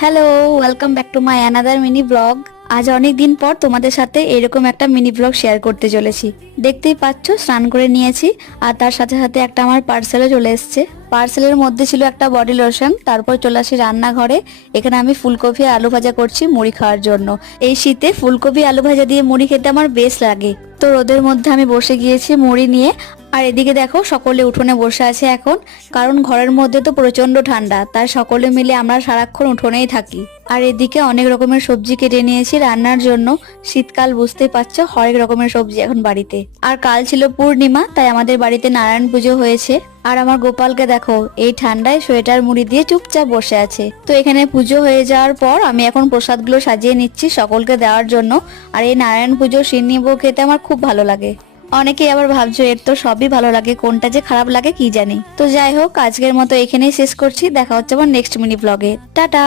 Hello, welcome back to my another mini blog. আজ অনেক দিন পর তোমাদের সাথে এরকম একটা মিনি ব্লগ শেয়ার করতে চলেছি। দেখতেই পাচ্ছ স্নান করে নিয়েছি, আর তার সাথে সাথে একটা আমার পার্সেলও চলে এসেছে। পার্সেলের মধ্যে ছিল একটা বডি লোশন। তারপর চলে আসি রান্নাঘরে। এখানে আমি ফুলকপি আর আলু ভাজা করছি মুড়ি খাওয়ার জন্য। এই শীতে ফুলকপি আলু ভাজা দিয়ে মুড়ি খেতে আমার বেশ লাগে। তো রোদের মধ্যে আমি বসে গিয়েছি মুড়ি নিয়ে। আর এদিকে দেখো সকলে উঠোনে বসে আছে এখন, কারণ ঘরের মধ্যে তো প্রচন্ড ঠান্ডা, তাই সকলে মিলে আমরা সারাক্ষণ উঠোনেই থাকি। আর এদিকে অনেক রকমের সবজি কেটে নিয়েছি রান্নার জন্য। শীতকাল বুঝতেই পারছো, হরেক রকমের সবজি এখন বাড়িতে। আর কাল ছিল পূর্ণিমা, তাই আমাদের বাড়িতে নারায়ণ পুজো হয়েছে। আর আমার গোপালকে দেখো এই ঠান্ডায় সোয়েটার মুড়ি দিয়ে চুপচাপ বসে আছে। তো এখানে পুজো হয়ে যাওয়ার পর আমি এখন প্রসাদগুলো সাজিয়ে নিচ্ছি সকলকে দেওয়ার জন্য। আর এই নারায়ণ পুজো সিন্নি ভোগ খেতে আমার খুব ভালো লাগে। অনেকেই আবার ভাবছো এর তো সবই ভালো লাগে, কোনটা যে খারাপ লাগে কি জানি। তো যাই হোক, আজকের মতো এখানেই শেষ করছি। দেখা হচ্ছে আবার নেক্সট মিনি ব্লগে। টাটা।